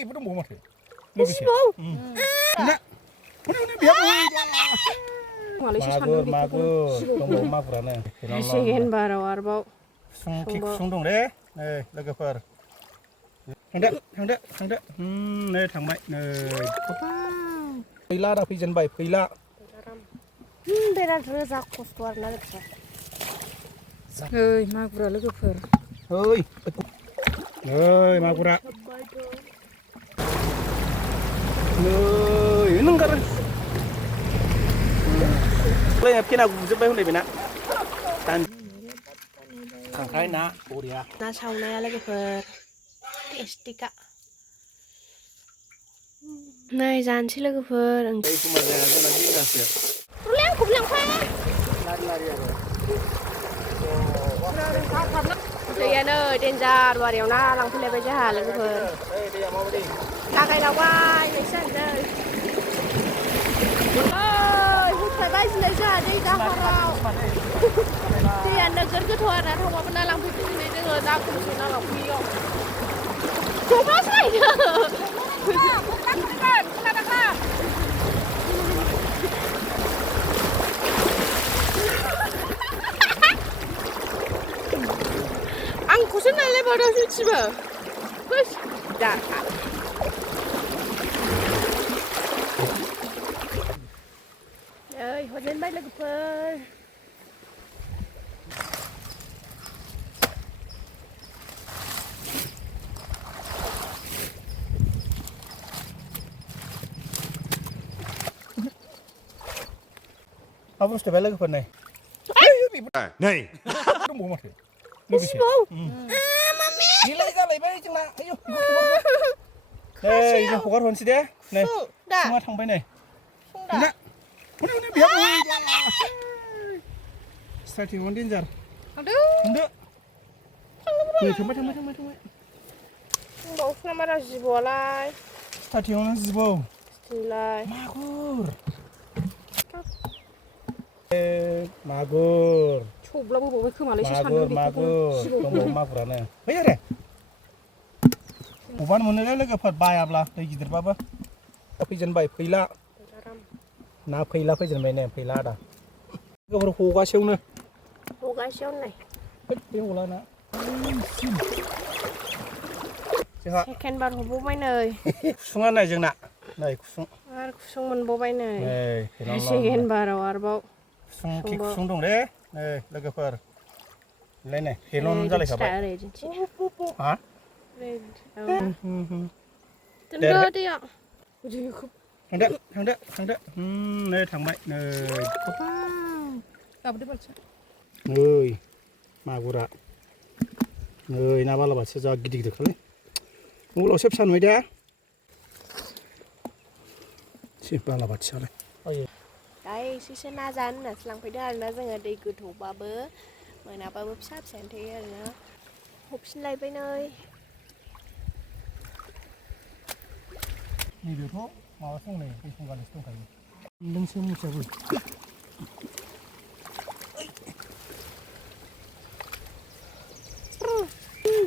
बेबो दंबावो माथो लोगोसे ना हनै बेयाव मागुर दंबावो मागुरानो सेकेन्ड बाराव आरोबाव खुसुं दं दे नै लोगोफोर थांदो नै थांबाय नै फैला दा फैजेनबाय फैला बिराद रोजा खस्थ' आरोना लोगोफोर मागुरा लोगोफोर नै मागुरा नै नों गार फेना गुजोब्बाय हनै बेना खांख्राइ ना बरिया ना सावनाया लोगोफोर टेस्टिका नै जानोसै लोगोफोर दैयानो देन्जार बारियाव ना लांफैलायबाय जोंहा लोगोफोर लागायलांबाय नोंसोर होख्लायबाय दिनै जोंहा दै दाहाराव दैया नोगोर गोथौ आरोना थांबाबो ना लांफैयो दिनै जोङो ना खमसो ना लांफैयो आंखौसो नायलायबावदों मिथिबो दा नै हरजेनबाय लोगोफोर मा बुस्थु बे लोगोफोर नै दंबावो माथो लोगोसे जालायबाय जोंना नै जों हगार हरनोसै दे नै फुङा थांबाय नै स्टार्टिंआवनो डेन्जार थांदो थांबाय दंबावोसो नामा रा जिबौआलाय स्टार्टिंआवनो जिबौ मागुर थब्लाबोबावबाय खोमालाय एसे सानदों दंबावो मागुरानो फै आरो बबानो मोनोलै लोगोफोर बायाब्ला दै गिदिरबाबो फैजेनबाय फैला ना फैला फैजेनबाय ने फैला आदा लोगोफोर हगासेयावनो नै बे हला ना जोंहा सेकेन्ड बार हबावबाय नै खुसुङा नाय जोंना नै खुसुं आरो खुसुं मोनबावबाय नै सेकेन्ड बाराव आरोबाव खुसुं दं दे नै लोगोफोर नै हेलन जालायखाबाय हा थांदो नै थांबाय नै मागुरा नै ना बालाबाथिया जा गिदिर गिदिरखालै मबाइलावसो फिसा नुबाय दा एसे बालाबाथियालाय दा एसेसो ना जानो होननासो लांफैदों आरोना जोङो दै गोथौबाबो मोनाबाबो फिसा फिसायानो थायो आरोना हफिनलायबाय नैबेथ' माबासो दं नै दै संगालिसो दंखायो नोंसो मिथियाबो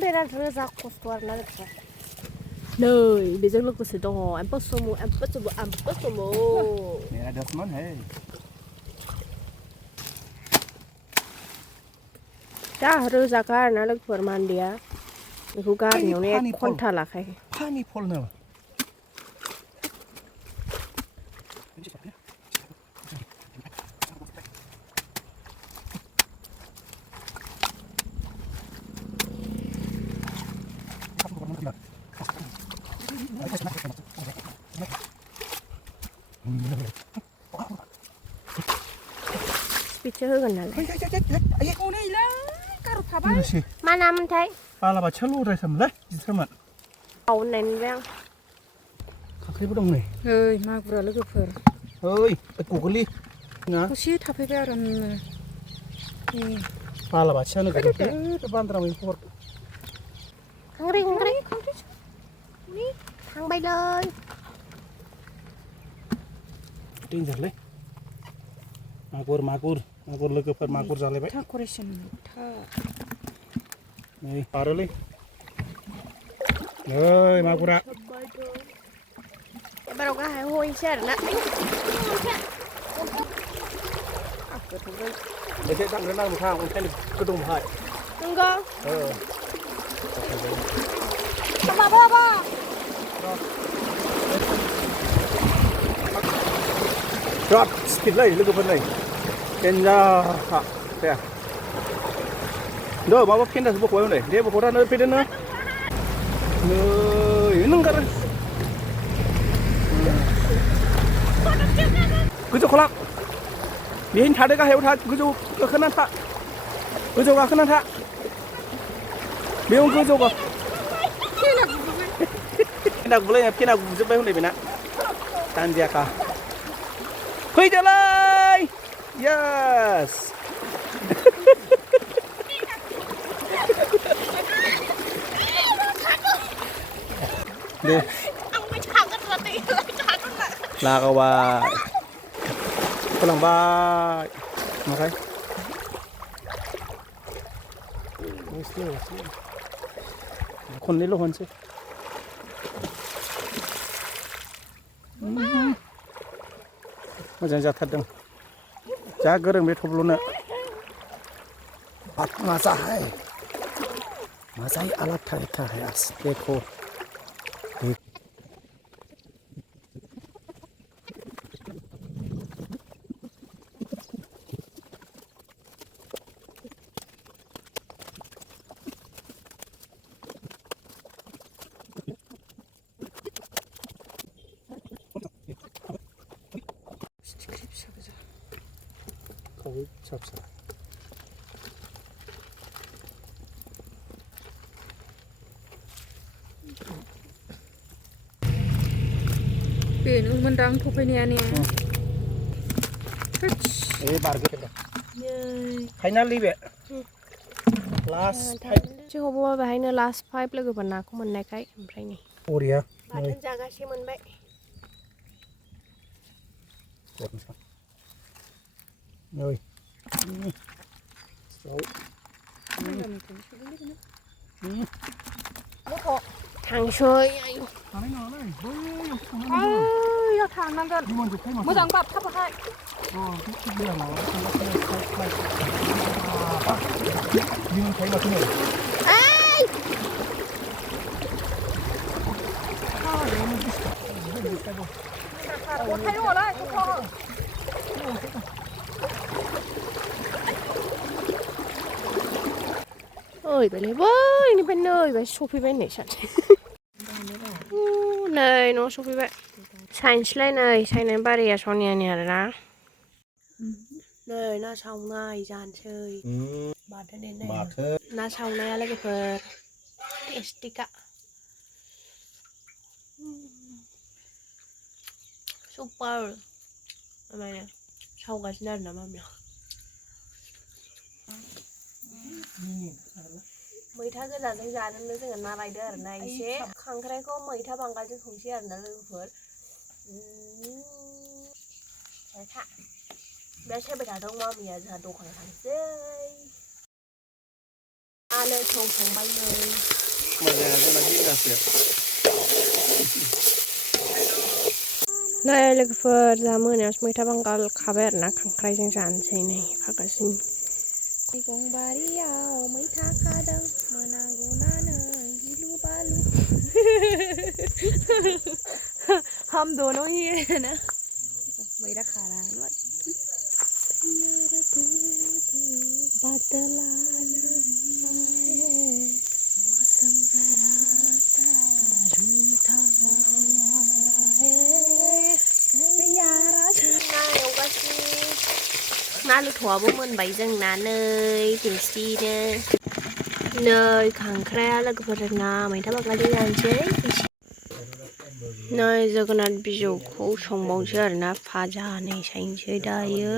बिराद रोजा खस्थ' आरोना लोगोफोर नै बेजों लोगोसे दङ एम्फौ सोमु दा रोजाखा आरोना लोगोफोर मान्देया बेखौ गारनायावनो 1 घन्टा लाखायो फानि फलनो स्पिडसो होगोन नालाय मा नामोनथाय बालाबाथिया लद्रायथारमोनलै गिदिरथारमोन होननाय नुबाय आं खांख्राइबो दं नै मागुरा लोगोफोर गगलि दसे थाफैबाय आरामनो बालाबाथियानो गारहरदो बान्द्रा मैखर खांख्राइ थांबायलै डेन्जारलै मागुर लोगोफोर मागुर जालायबाय नै बारोलै मागुरा एबाराव गाहाय हयसै आरोना एसे दांग्रोनांगौ नोंथां ओंखायनो गोदौ बाहाय नंगौ बिराद स्पिडलै लोगोफोर नै देन्जारखा दे माबा फेन्दासो बख'बाय हनै दे बख'थानो फैदोनो नै नों ओंखारो गोजौ खलां बेहायनो थादो गाहायाव था गोजौ गाखोना था गोजौ गाखोना था बेयाव गोजौ फेना गुलायना फेना गुजोब्बाय हनै बेना दान्दियाखा फैदोलै यास दे लागावबाय फोलांबाय माखाय खननैल' हनसै मोजां जाथारदों जा गोरों बे थब्ल'नो मजा है मजा ही अलग था है देखो फिसा बेनो मोनदां थफैनाया ने फाइनालि बे लास्ट जोंखौबो बेहायनो लास्ट 5 लोगोफोर नाखौ मोननायखाय ओमफ्राय नै बरिया बाथोन जागासे मोनबाय नै थांसै आयु बैयाव थांनांगोन मोजां बाबथाबाहाय ओइ बेलाय बैनिफ्राय नै बाय सफैबाय नै सानसे नै न' सफैबाय साइन्सलाय नै साइनाय बारिया सनियानि आरोना नै ना सावनाय जानोसै बाथोन देनाय ना सावनाया लोगोफोर टेस्टिखा सुपार माने सावगासिनो आरोना मामिया मैथा गोजाजों जानोनो जोङो ना लायदो आरोना एसे खांख्राइखौ मैथा बांगालजों संसै आरोना लोगोफोर बे सेबाय थादों मामिया जोंहा दखानाव थांसै आलो संबाय नै लोगोफोर जोंहा मोनायावसो मैथा बांगाल खाबाय आरोना खांख्राइजों जानोसै नै फागासिनो मैगं बारियाव मैथा खादों मोनागौनानै गिलु बालु हम दोनों ही है ना मैथा खा रहा है मौसम जरा सा रूठा हुआ है यारा ना एवगासिनो ना लुथ'आबो मोनबाय जोंना नै टेस्टिनो नै खांख्राया लोगोफोरना मैथा बांगालजों जानोसै नै जोगोनार बिजौखौ संबावनोसै आरोना फाजा नै सायनोसै दायो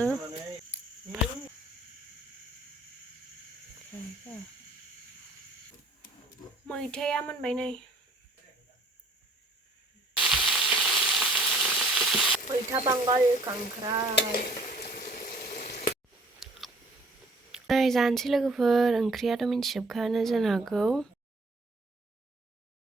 मैथाया मोनबाय नै मैथा बांगाल खांख्राइ नै जानोसै लोगोफोर ओंख्रियाथ' मिन्थिजोबखायानो जानो हागौ